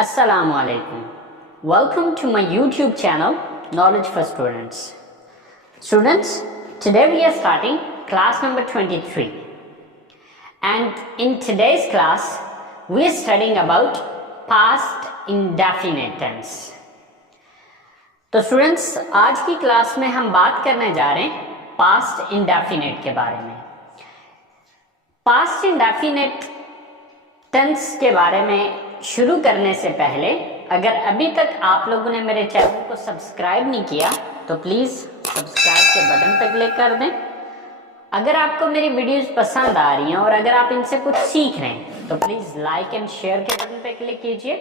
Assalamu alaikum. Welcome to my YouTube channel Knowledge for Students. Students, today we are starting class number 23. And in today's class, we are studying about past indefinite tense. तो students, आज की class में हम बात करने जा रहे हैं पास्ट इंडेफिनेट के बारे में। पास्ट इंडेफिनेट टेंस के बारे में शुरू करने से पहले अगर अभी तक आप लोगों ने मेरे चैनल को सब्सक्राइब नहीं किया तो प्लीज़ सब्सक्राइब के बटन पर क्लिक कर दें। अगर आपको मेरी वीडियोस पसंद आ रही हैं और अगर आप इनसे कुछ सीख रहे हैं तो प्लीज़ लाइक एंड शेयर के बटन पर क्लिक कीजिए।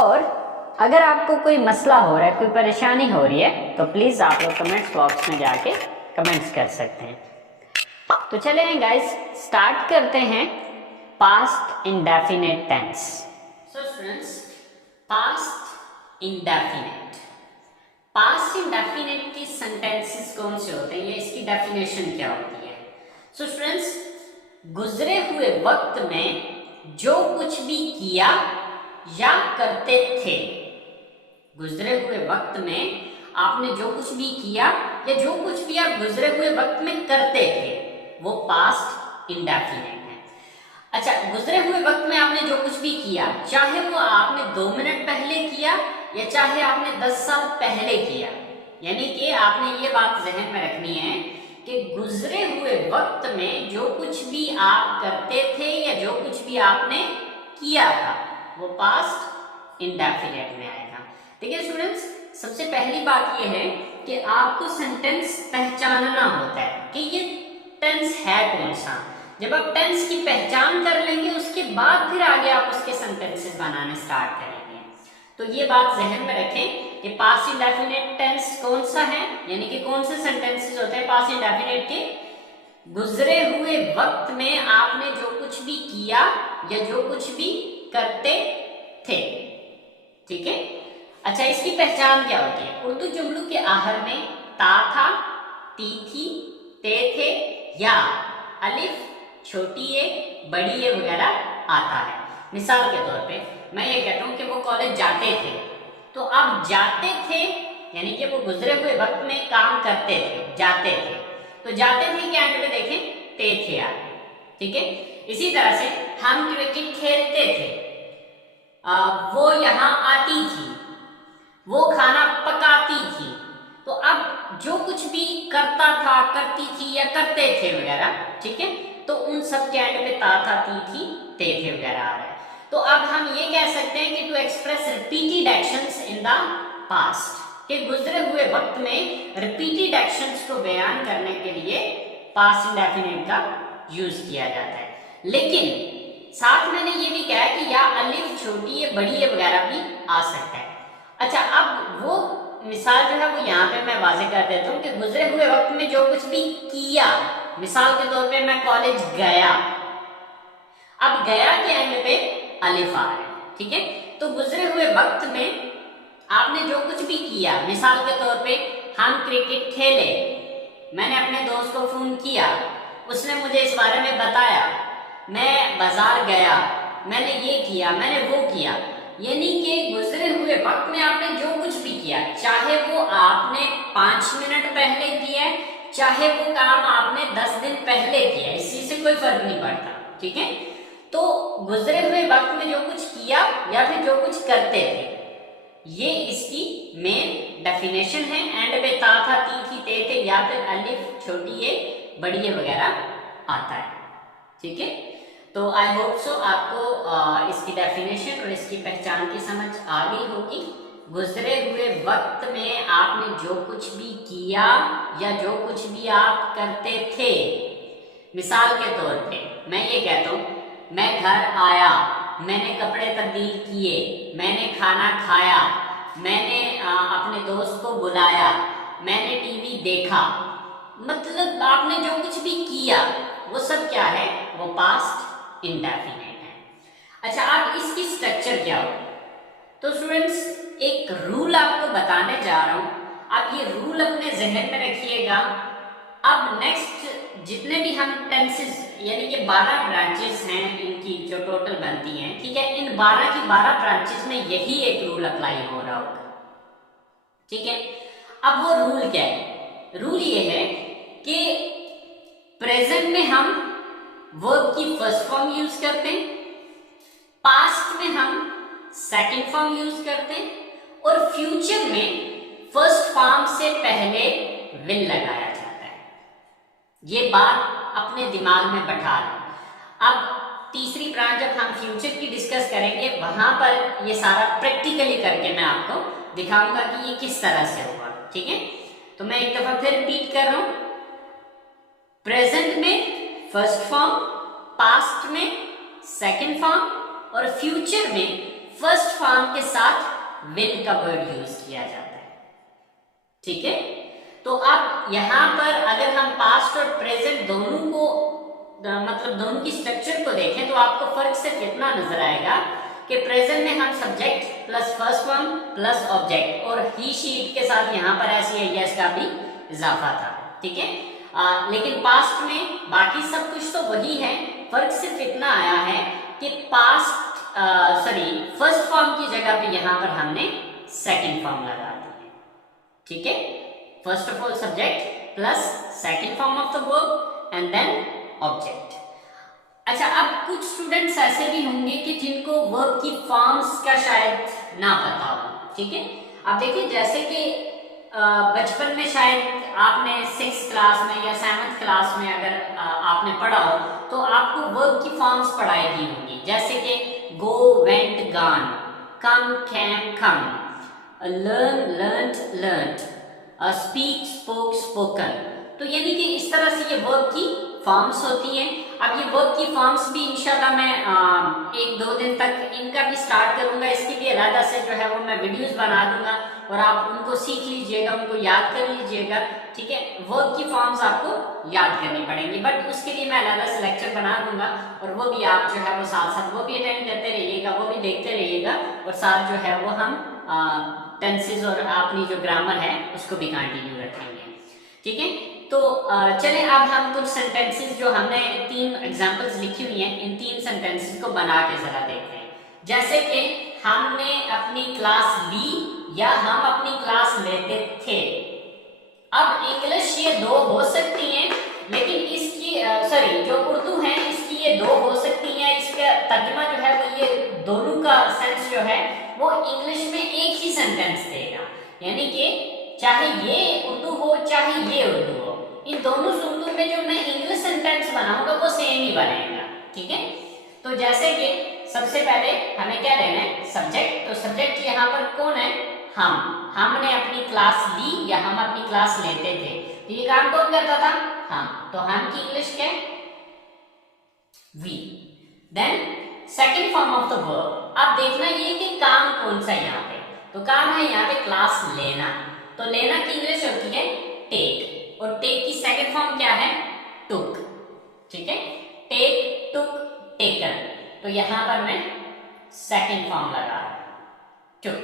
और अगर आपको कोई मसला हो रहा है, कोई परेशानी हो रही है तो प्लीज़ आप लोग कमेंट्स बॉक्स में जाके कमेंट्स कर सकते हैं। तो चले गाइस, स्टार्ट करते हैं past indefinite tense. So students, past indefinite की सेंटेंसेस कौन से होते हैं या इसकी डेफिनेशन क्या होती है? सो स्टूडेंट्स, गुजरे हुए वक्त में जो कुछ भी किया या करते थे, गुजरे हुए वक्त में आपने जो कुछ भी किया या जो कुछ भी आप गुजरे हुए वक्त में करते थे वो पास्ट इंडेफिनेट है। अच्छा, गुजरे हुए वक्त में आपने जो कुछ भी किया, चाहे वो आपने 2 मिनट पहले किया या चाहे आपने 10 साल पहले किया, यानी कि आपने ये बात जहन में रखनी है कि गुजरे हुए वक्त में जो कुछ भी आप करते थे या जो कुछ भी आपने किया था वो पास्ट इंडेफिनेट में आएगा। ठीक है स्टूडेंट्स, सबसे पहली बात यह है कि आपको सेंटेंस पहचानना होता है कि ये टेंस है कौन सा। जब आप टेंस की पहचान कर लेंगे उसके बाद फिर आगे आप उसके सेंटेंसेस बनाने स्टार्ट करेंगे। तो ये बात जहन में रखें कि पास्ट इंडेफिनेट टेंस कौन सा है, यानी कि कौन से सेंटेंसेस होते हैं पास्ट इंडेफिनेट के। गुजरे हुए वक्त में आपने जो कुछ भी किया या जो कुछ भी करते थे। ठीक है। अच्छा, इसकी पहचान क्या होती है? उर्दू जुमलों के आखिर में ता था, ती थी, ते थे या अलिफ, छोटी ए, बड़ी ए वगैरह आता है। मिसाल के तौर पे मैं ये कहता हूँ कि वो कॉलेज जाते थे, तो अब जाते थे यानी कि वो गुजरे हुए वक्त में काम करते थे, जाते थे। तो जाते थे के एंड में देखें ते थे आ। ठीक है। इसी तरह से हम क्रिकेट खेलते थे, वो यहाँ आती थी, वो खाना पकाती थी। तो अब जो कुछ भी करता था, करती थी या करते थे वगैरह, ठीक है, तो उन सब के एंड पे ता था, ती थी, ते थे वगैरह आ रहा है। तो अब हम ये कह सकते हैं कि to express repeated actions in the past, कि गुजरे हुए वक्त में रिपीटेड एक्शंस को बयान करने के लिए पास्ट इंडेफिनेट का यूज किया जाता है। लेकिन साथ मैंने ये भी कहा कि या अलिफ, छोटी है, बड़ी है वगैरह भी आ सकता है। अच्छा, अब वो मिसाल जो है वो यहाँ पे मैं वाज़ेह कर देता हूँ कि गुजरे हुए वक्त में जो कुछ भी किया, मिसाल के तौर पे मैं कॉलेज गया, अब गया के एंड पे अलिफ आ रहा है। ठीक है। तो गुजरे हुए वक्त में आपने जो कुछ भी किया, मिसाल के तौर पे हम क्रिकेट खेले, मैंने अपने दोस्त को फोन किया, उसने मुझे इस बारे में बताया, मैं बाजार गया, मैंने ये किया, मैंने वो किया, यानी कि गुजरे हुए वक्त में आपने जो कुछ भी किया, चाहे वो आपने 5 मिनट पहले किया, चाहे वो काम आपने 10 दिन पहले किया, इसी से कोई फर्क नहीं पड़ता। ठीक है। तो गुजरे हुए वक्त में जो कुछ किया या फिर जो कुछ करते थे, ये इसकी मेन डेफिनेशन है। एंड पे ता था, ती थी, ते थे या फिर अलिफ, छोटी ए, बड़ी ए वगैरह आता है। ठीक है। तो आई होप सो आपको इसकी डेफिनेशन और इसकी पहचान की समझ आ गई होगी। गुजरे हुए वक्त में आपने जो कुछ भी किया या जो कुछ भी आप करते थे, मिसाल के तौर पे मैं ये कहता हूँ मैं घर आया, मैंने कपड़े तब्दील किए, मैंने खाना खाया, मैंने अपने दोस्त को बुलाया, मैंने टीवी देखा, मतलब आपने जो कुछ भी किया वो सब क्या है? वो पास्ट इंडेफिनेट है। अच्छा, अब इसकी स्ट्रक्चर क्या हो? तो स्टूडेंट्स, एक रूल आपको बताने जा रहा हूं, आप ये रूल अपने जहन में रखिएगा अब नेक्स्ट जितने भी हम टेंसेस यानी कि 12 ब्रांचेस हैं इनकी जो टोटल बनती हैं, ठीक है, इन 12 की 12 ब्रांचेस में यही एक रूल अप्लाई हो रहा होगा, ठीक है। अब वो रूल क्या है? रूल ये है कि प्रेजेंट में हम वर्ब की फर्स्ट फॉर्म यूज करते हैं, पास्ट में हम सेकंड फॉर्म यूज करते हैं, और फ्यूचर में फर्स्ट फॉर्म से पहले विल लगाया जाता है। ये बात अपने दिमाग में बैठा लो। अब तीसरी ब्रांच जब हम फ्यूचर की डिस्कस करेंगे वहां पर ये सारा प्रैक्टिकली करके मैं आपको दिखाऊंगा कि ये किस तरह से होगा, ठीक है। तो मैं एक दफा फिर रिपीट कर रहा हूं, प्रेजेंट में फर्स्ट फॉर्म, पास्ट में सेकंड फॉर्म, और फ्यूचर में फर्स्ट फॉर्म के साथ विल का वर्ड यूज किया जाता है, ठीक है। तो अब यहां पर अगर हम पास्ट और प्रेजेंट दोनों को मतलब दोनों की स्ट्रक्चर को देखें तो आपको फर्क सिर्फ इतना नजर आएगा कि प्रेजेंट में हम subject plus first form plus object, और ही शी इट के साथ यहां पर ऐसी है यस का भी इजाफा था, ठीक है। लेकिन पास्ट में बाकी सब कुछ तो वही है, फर्क सिर्फ इतना आया है कि पास्ट फर्स्ट फॉर्म की जगह पे यहां पर हमने सेकंड फॉर्म लगा दी है, ठीक है। First of all subject plus second form of the verb and then object. अच्छा, अब कुछ स्टूडेंट्स ऐसे भी होंगे कि जिनको वर्ब की फॉर्म्स का शायद ना पता हो, ठीक है। अब देखिए जैसे कि बचपन में शायद आपने 6th क्लास में या 7th क्लास में अगर आपने पढ़ा हो तो आपको वर्ब की फॉर्म्स पढ़ाई गई होंगी, जैसे कि go, went, gone, come, came, come, learn, learned, learned, speak, spoke, spoken. तो यानी कि इस तरह से ये वर्ब की फॉर्म्स होती हैं। अब ये वर्ब की फॉर्म्स भी इंशाल्लाह मैं 1-2 दिन तक इनका भी स्टार्ट करूंगा, इसकी भी अलग से जो है वो मैं वीडियोस बना दूंगा और आप उनको सीख लीजिएगा, उनको याद कर लीजिएगा, ठीक है। वर्ब की फॉर्म्स आपको याद करनी पड़ेंगी, बट उसके लिए मैं अलग से लेक्चर बना दूंगा और वो भी आप जो है वो साथ साथ वो भी अटेंड करते रहिएगा, वो भी देखते रहिएगा, और साथ जो है वो हम टेंसेस और अपनी जो ग्रामर है उसको भी कंटिन्यू रखेंगे, ठीक है। तो चलें अब हम कुछ सेंटेंसेस जो हमने 3 एग्जांपल्स लिखी हुई हैं, इन 3 सेंटेंसेस को बना के जरा देखते हैं। जैसे कि हमने अपनी क्लास ली या हम अपनी क्लास लेते थे। अब इंग्लिश ये 2 हो सकती हैं, लेकिन इसकी जो उर्दू है इसकी ये 2 हो सकती हैं, इसका तर्जुमा जो है वो ये दोनों का सेंस जो है वो इंग्लिश में एक ही सेंटेंस देगा, यानी कि चाहे ये उर्दू हो चाहे ये उर्दू हो, इन दोनों सूरतों में जो मैं इंग्लिश सेंटेंस बनाऊंगा वो सेम ही बनेगा, ठीक है। तो जैसे कि सबसे पहले हमें क्या लेना है, सब्जेक्ट। तो सब्जेक्ट यहाँ पर कौन है, हमने अपनी क्लास ली या हम अपनी क्लास लेते थे, तो ये काम कौन करता था, हम। तो हम की इंग्लिश क्या है, V. Then second form of the verb. अब देखना ये कि काम कौन सा यहाँ पे, तो काम है यहाँ पे क्लास लेना, तो लेना की इंग्लिश होती है टेक, और टेक की सेकंड फॉर्म क्या है, टुक, ठीक है। टेक, टुक, टेकन, तो यहां पर मैं सेकंड फॉर्म लगा रहा हूं, टुक,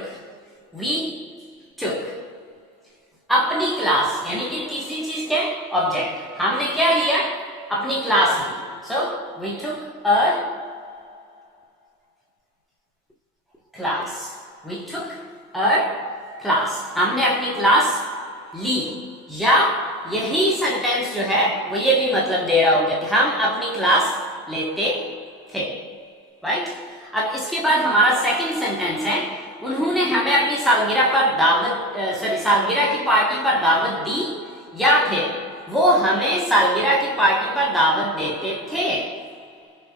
वी टुक। अपनी क्लास यानी कि तीसरी चीज क्या है, ऑब्जेक्ट। हमने क्या लिया, अपनी क्लास ली, so we took a class, we took a class, हमने अपनी क्लास ली। या यही सेंटेंस जो है वो ये भी मतलब दे रहा होगा कि हम अपनी क्लास लेते थे, राइट। अब इसके बाद हमारा सेकंड सेंटेंस है, उन्होंने हमें अपनी सालगिरह की पार्टी पर दावत दी, या फिर वो हमें सालगिरह की पार्टी पर दावत देते थे,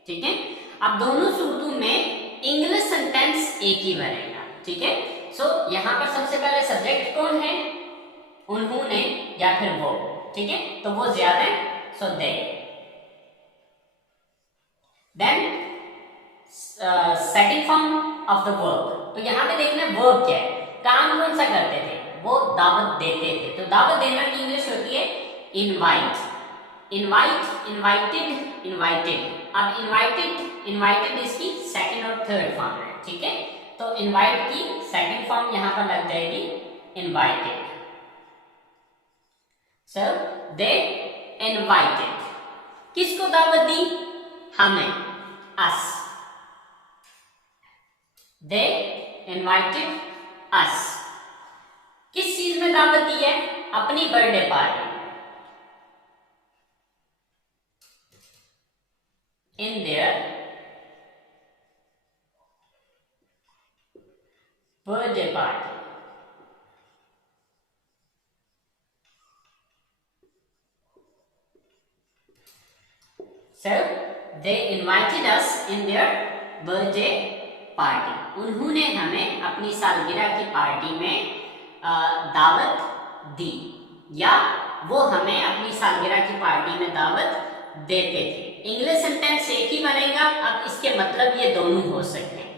ठीक है। अब दोनों सूरतों में इंग्लिश सेंटेंस एक ही बनेगा, ठीक है। सो यहां पर सबसे पहले सब्जेक्ट कौन है, उन्होंने या फिर वो, ठीक है, तो वो ज्यादा है, so they. Then second form of the verb, तो यहां पे देखना वर्ब क्या है, काम कौन सा करते थे, वो दावत देते थे, तो दावत देना की इंग्लिश होती है इनवाइट, इनवाइट, इनवाइटेड, इनवाइटेड। अब इनवाइटेड इसकी सेकंड और थर्ड फॉर्म है, ठीक है। तो इनवाइट की सेकंड फॉर्म यहां पर लग जाएगी इनवाइटेड। So they इनवाइटेड, किसको दावत दी? हमें, अस। दे इनवाइटेड अस, किस चीज में दावत दी है? अपनी birthday party. In their birthday party. So they invited us in their birthday party. उन्होंने हमें अपनी सालगिरह की पार्टी में दावत दी, या वो हमें अपनी सालगिरह की पार्टी में दावत देते थे। इंग्लिश सेंटेंस एक ही बनेगा, अब इसके मतलब ये दोनों हो सकते हैं,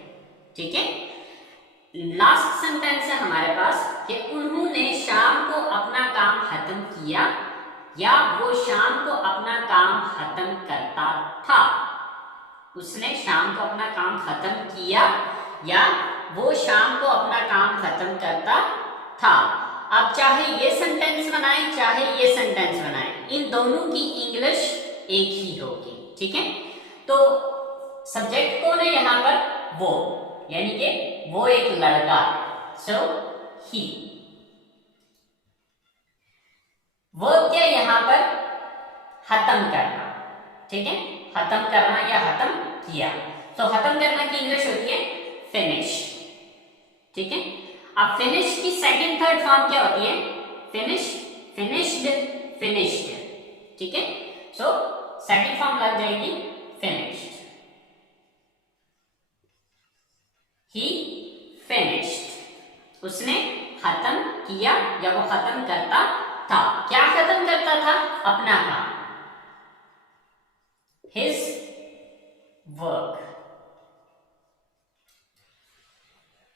ठीक है। लास्ट सेंटेंस है हमारे पास कि उन्होंने शाम को अपना काम खत्म किया, या वो शाम को अपना काम खत्म करता था। उसने शाम को अपना काम खत्म किया, या वो शाम को अपना काम खत्म करता था। अब चाहे ये सेंटेंस बनाएं चाहे ये सेंटेंस बनाएं, इन दोनों की इंग्लिश एक ही होगी, ठीक है। तो सब्जेक्ट कौन है यहाँ पर? वो, यानी कि वो एक लड़का है, सो ही। वर्ब क्या यहाँ पर? खत्म करना, ठीक है, खत्म करना या खत्म किया। तो खत्म करना की इंग्लिश होती है फिनिश, ठीक है। अब फिनिश की सेकंड थर्ड फॉर्म क्या होती है? फिनिश, फिनिश्ड, फिनिश्ड, ठीक है। सो सेकंड फॉर्म लग जाएगी फिनिश्ड। ही फिनिश्ड, उसने खत्म किया या वो खत्म करता था। क्या खत्म करता था? अपना काम, हिज वर्क।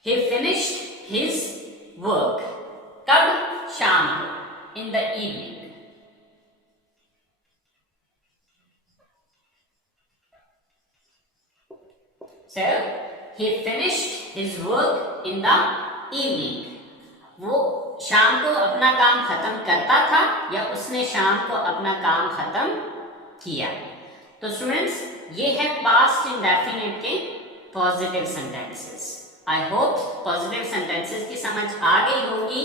ही फिनिश्ड हिज वर्क। कब? शाम को, in the evening. So he finished his work in the evening. वो शाम को अपना काम खत्म करता था, या उसने शाम को अपना काम खत्म किया। तो स्टूडेंट्स, ये है पास्ट इंडेफिनिट के positive sentences. I hope positive sentences की समझ आ गई होगी।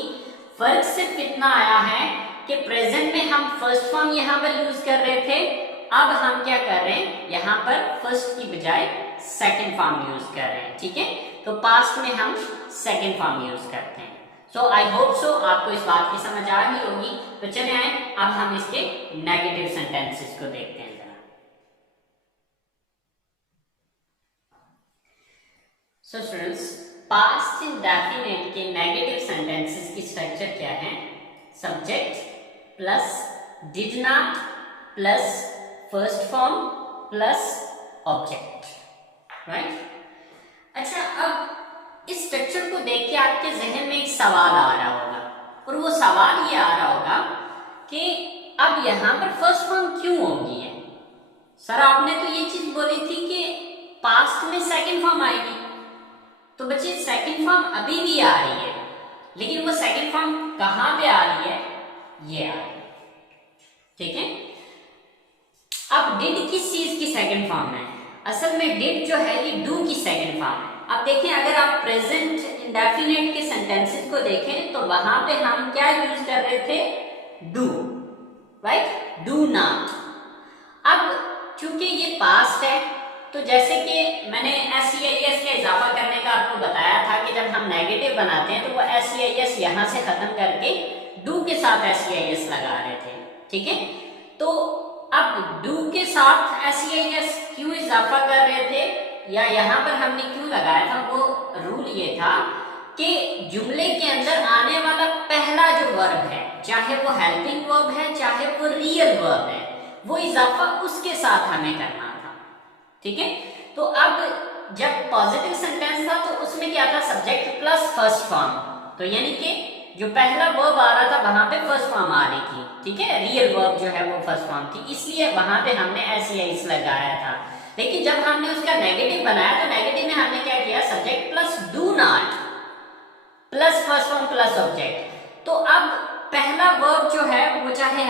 फर्क सिर्फ इतना आया है कि प्रेजेंट में हम फर्स्ट फॉर्म यहाँ पर यूज कर रहे थे, अब हम क्या कर रहे हैं, यहाँ पर फर्स्ट की बजाय सेकेंड फॉर्म यूज कर रहे हैं, ठीक है। तो पास्ट में हम सेकेंड फॉर्म यूज करते हैं। सो आई होप सो आपको इस बात की समझ आ गई होगी। तो चले आए, अब हम इसके नेगेटिव सेंटेंसेस को देखते हैं जरा। सो स्टूडेंट्स, पास्ट इंडेफिनिट के नेगेटिव सेंटेंसेस की स्ट्रक्चर क्या है? Subject plus did not plus first form plus object, right. अच्छा, अब इस स्ट्रक्चर को देख के आपके जहन में एक सवाल आ रहा होगा, और वो सवाल ये आ रहा होगा कि अब यहाँ पर फर्स्ट फॉर्म क्यों होगी है? सर आपने तो ये चीज बोली थी कि पास्ट में सेकंड फॉर्म आएगी। तो बच्चे सेकंड फॉर्म अभी भी आ रही है, लेकिन वो सेकंड फॉर्म कहाँ पे आ रही है? ये आ रही है, ठीक है। अब डिड किस चीज की सेकंड फॉर्म है? असल में डिड जो है ये डू की सेकंड फॉर्म है। अब देखिए, अगर आप प्रेजेंट इंडेफिनिट के सेंटेंसेस को देखें तो वहां पे हम क्या यूज कर रहे थे? Do, right, do not. अब चूंकि ये पास्ट है, तो जैसे कि मैंने SEIS का इजाफा करने का आपको बताया था कि जब हम नेगेटिव बनाते हैं तो वो SEIS यहां से खत्म करके डू के साथ SEIS लगा रहे थे, ठीक है। तो अब डू के साथ SEIS क्यों इजाफा कर रहे थे, या यहाँ पर हमने क्यों लगाया था? वो रूल ये था कि जुमले के अंदर आने वाला पहला जो वर्ब है, चाहे वो हेल्पिंग वर्ब है चाहे वो रियल वर्ब है, वो इजाफा उसके साथ हमें करना था, ठीक है। तो अब जब पॉजिटिव सेंटेंस था तो उसमें क्या था? Subject plus first form. तो यानी कि जो पहला वर्ब आ रहा था वहां पे फर्स्ट फॉर्म आ रही थी, ठीक है। रियल वर्ब जो है वो फर्स्ट फॉर्म थी, इसलिए वहां पे हमने SEIS लगाया था। लेकिन जब हमने उसका नेगेटिव बनाया तो नेगेटिव में हमने क्या किया? Subject plus do not plus first form plus object. तो अब पहला वर्ब जो है वो चाहे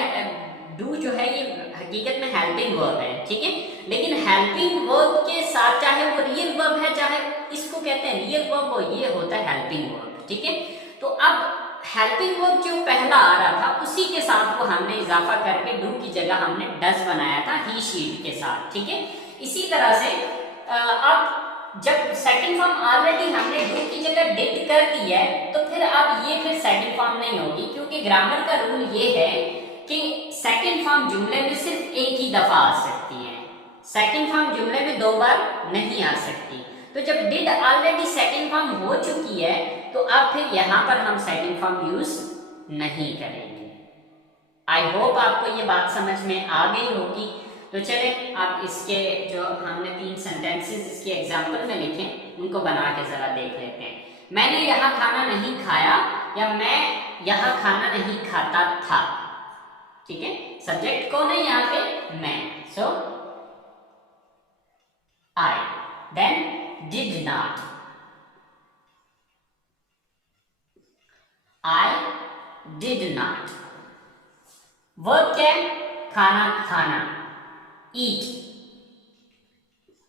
डू जो है ये हकीकत में हेल्पिंग वर्ब है, ठीक है। लेकिन हेल्पिंग वर्ब के साथ चाहे वो रियल वर्ब है, चाहे इसको कहते हैं रियल वर्ब, वो ये होता है हेल्पिंग वर्ब, ठीक है। तो अब हेल्पिंग वर्ब जो पहला आ रहा था उसी के साथ को हमने इजाफा करके डू की जगह हमने डज बनाया था ही शीट के साथ, ठीक है। इसी तरह से अब जब सेकंड फॉर्म ऑलरेडी हमने डू की जगह डिड कर दी है, तो फिर अब ये फिर सेकंड फॉर्म नहीं होगी, क्योंकि ग्रामर का रूल ये है कि सेकंड फॉर्म जुमले में सिर्फ एक ही दफा आ सकती है, सेकंड फॉर्म जुमले में 2 बार नहीं आ सकती। तो जब डिड ऑलरेडी सेकंड फॉर्म हो चुकी है, तो अब फिर यहां पर हम सेकंड फॉर्म यूज नहीं करेंगे। आई होप आपको ये बात समझ में आ गई होगी। तो चले आप इसके जो हमने 3 सेंटेंसेस इसके एग्जाम्पल में लिखे उनको बना के जरा देख लेते हैं। मैंने यहाँ खाना नहीं खाया या मैं यहाँ खाना नहीं खाता था, ठीक है। सब्जेक्ट कौन है यहाँ पे? मैं, so I. Then did not, I did not. Verb क्या है? खाना खाना, ईट।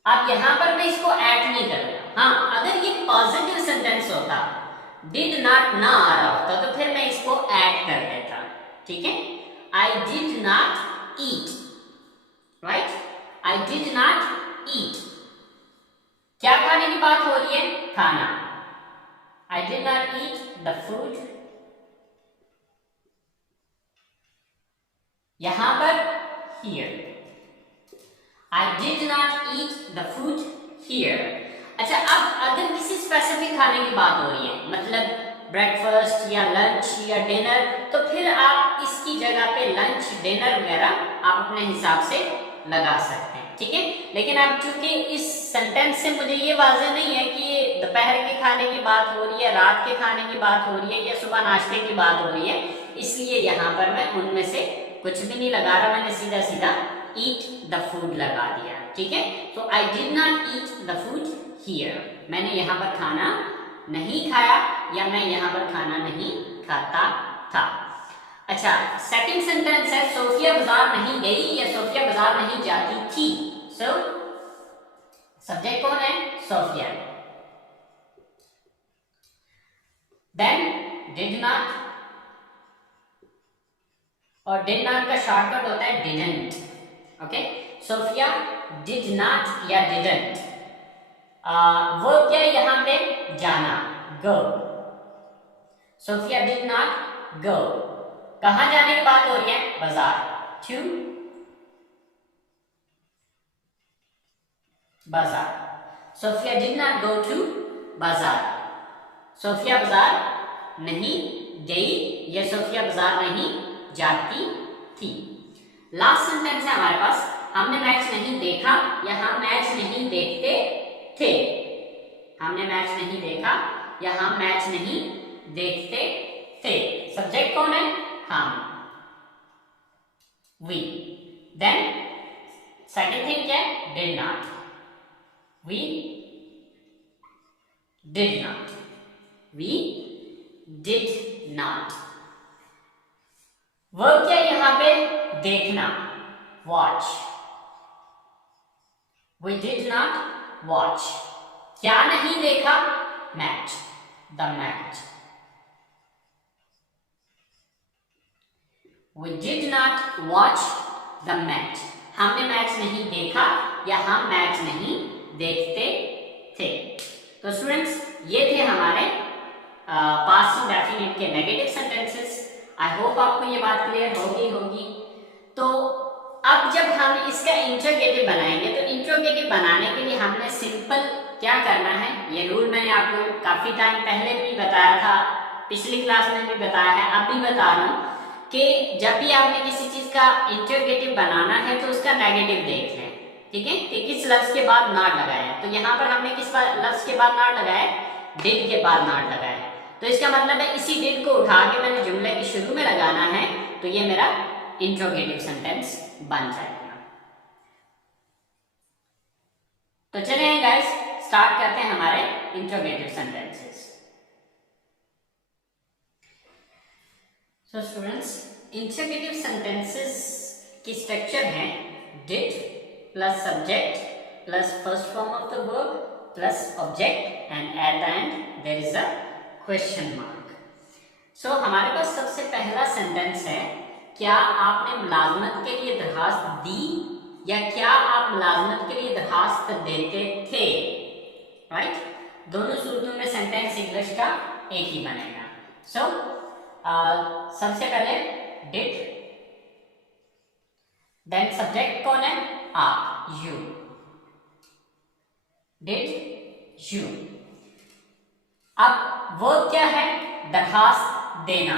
अब यहां पर मैं इसको ऐड नहीं कर रहा। हाँ, अगर ये पॉजिटिव सेंटेंस होता, डिड नॉट ना आ रहा होता, तो फिर मैं इसको ऐड कर देता, ठीक है। आई did not eat, right, I did not eat. क्या खाने की बात हो रही है? खाना। आई did not eat the food. यहां पर here, I did not eat the food here. अच्छा, अब अगर किसी स्पेसिफिक खाने की बात हो रही है, मतलब ब्रेकफास्ट या लंच या डिनर, तो फिर आप इसकी जगह पे लंच डिनर वगैरह आप अपने हिसाब से लगा सकते हैं, ठीक है। लेकिन अब चूंकि इस सेंटेंस से मुझे ये वाज़ेह नहीं है कि ये दोपहर के खाने की बात हो रही है, रात के खाने की बात हो रही है या सुबह नाश्ते की बात हो रही है, इसलिए यहाँ पर मैं उनमें से कुछ भी नहीं लगा रहा, मैंने सीधा सीधा eat the food लगा दिया, ठीक है। तो I did not eat the food here. मैंने यहाँ पर खाना नहीं खाया या मैं यहाँ पर खाना नहीं खाता था। अच्छा, सेकंड सेंटेंस है सोफिया बाजार नहीं गई या सोफिया बाजार नहीं जाती थी। सो सब्जेक्ट कौन है? सोफिया। देन did not, और did not का शॉर्टकट होता है didn't, okay. Sophia did not या डिडंट। वो क्या यहां पे? जाना, go. Sophia did not go. कहां जाने की बात हो रही है? Bazaar, to bazaar. Sophia did not go to bazaar. Sophia बाजार नहीं गई या सोफिया बाजार नहीं जाती थी। लास्ट सेंटेंस है हमारे पास, हमने मैच नहीं देखा या हम मैच नहीं देखते थे। हमने मैच नहीं देखा या हम मैच नहीं देखते थे। सब्जेक्ट कौन है? हम, वी। देन सेकंड थिंग क्या है? Did not. We did not, we did not. Verb क्या यहां पे? देखना, watch. We did not watch. क्या नहीं देखा? Match, the match. We did not watch the match. हमने मैच नहीं देखा या हम मैच नहीं देखते थे। तो स्टूडेंट्स, ये थे हमारे पास्ट डेफिनेट के नेगेटिव सेंटेंसेस। आई होप आपको ये बात क्लियर होगी। तो अब जब हम इसका इंट्रोगेटिव बनाएंगे, तो इंट्रोगेटिव बनाने के लिए हमने सिंपल क्या करना है, ये रूल मैंने आपको काफी टाइम पहले भी बताया था, पिछली क्लास में भी बताया है, अब भी बता रहा हूं कि जब भी आपने किसी चीज का इंट्रोगेटिव बनाना है तो उसका नेगेटिव देख लें, ठीक है, कि किस लफ्ज के बाद नॉट लगाया। तो यहाँ पर हमने किस लफ्ज के बाद नॉट लगाया? डिड के बाद नॉट लगाया। तो इसका मतलब है इसी डिड को उठा के मैंने जुमले के शुरू में लगाना है, तो ये मेरा इंट्रोगेटिव सेंटेंस बन जाएगा। तो चलिए गाइस, स्टार्ट करते हैं हमारे interrogative sentences. So students, interrogative sentences की स्ट्रक्चर है did plus subject plus first form of the verb plus object and at the end there is a question mark. सो हमारे पास सबसे पहला सेंटेंस है, क्या आपने मुलाजमत के लिए दरखास्त दी या क्या आप मुलाजमत के लिए दरखास्त देते थे, राइट? दोनों सूरतों में सेंटेंस इंग्लिश का एक ही बनेगा। सो सबसे पहले डिड, देन सब्जेक्ट कौन है? आप, यू, डिड यू। अब वो क्या है? दरखास्त देना।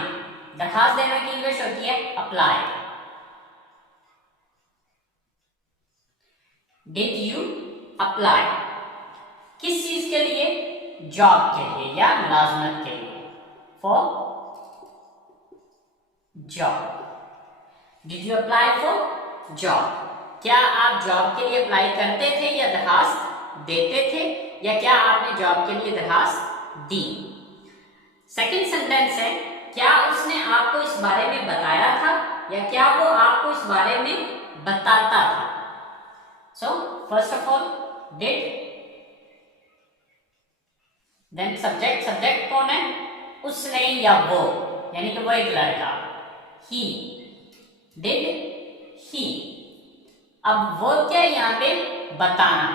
दरखास्त देना की इंग्लिश होती है अप्लाई। Did you apply? किस चीज के लिए? जॉब के लिए या मुलाजमत के लिए, for job. Did you apply for job? क्या आप जॉब के लिए अप्लाई करते थे या दरखास्त देते थे, या क्या आपने जॉब के लिए दरखास्त दी? सेकंड सेंटेंस है, क्या उसने आपको इस बारे में बताया था या क्या वो आपको इस बारे में बताता था? So first of all did, then subject. Subject कौन है? उसने या वो, यानी कि वो एक लड़का, ही, डिड ही। अब वो क्या यहाँ पे? बताना,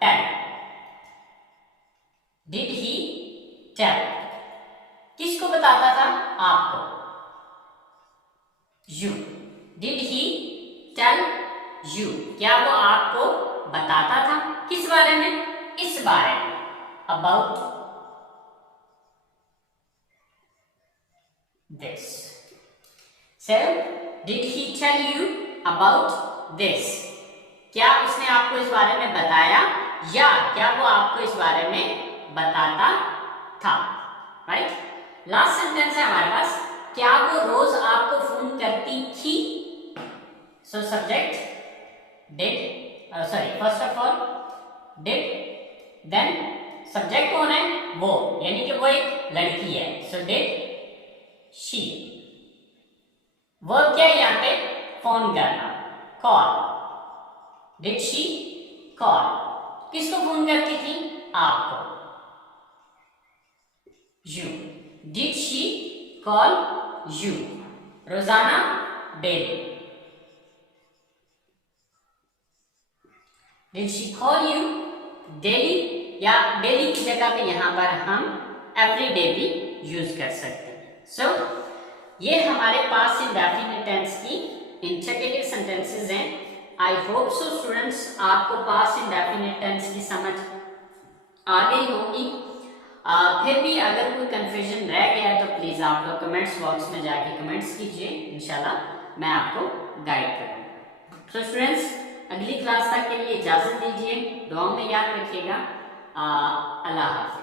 टेल। Did he tell? किसको बताता था? आपको, you. Did he tell you? क्या वो आपको बताता था? किस बारे में? इस बारे में, about this. So, did he tell you about this? क्या उसने आपको इस बारे में बताया या क्या वो आपको इस बारे में बताता था, राइट? लास्ट सेंटेंस है हमारे पास, क्या वो रोज आपको फोन करती थी? So subject did, sorry first of all did, then subject कौन है? वो, यानी कि वो एक लड़की है, सो डिड शी। वर्ब क्या है यहाँ पे? फोन करना, कॉल। Did she call? किसको फोन करती थी? आपको, you. Did she call you? रोजाना, daily. Did she call you daily, या डेली की जगह पे यहां पर हम एवरी डे भी यूज कर सकते हैं। सो ये हमारे पास इंडेफिनिट टेंस की इंटरगेटिव सेंटेंसेस हैं। आई होप सो स्टूडेंट्स, आपको पास इंडेफिनिट टेंस की समझ आ गई होगी। फिर भी अगर कोई कंफ्यूजन रह गया तो प्लीज आप लोग कमेंट्स बॉक्स में जाके कमेंट्स कीजिए, इंशाल्लाह मैं आपको गाइड करूंगा। तो स्टूडेंट्स, अगली क्लास तक के लिए इजाजत दीजिए, दुआओं में याद रखिएगा। अल्लाह हाफ़िज़।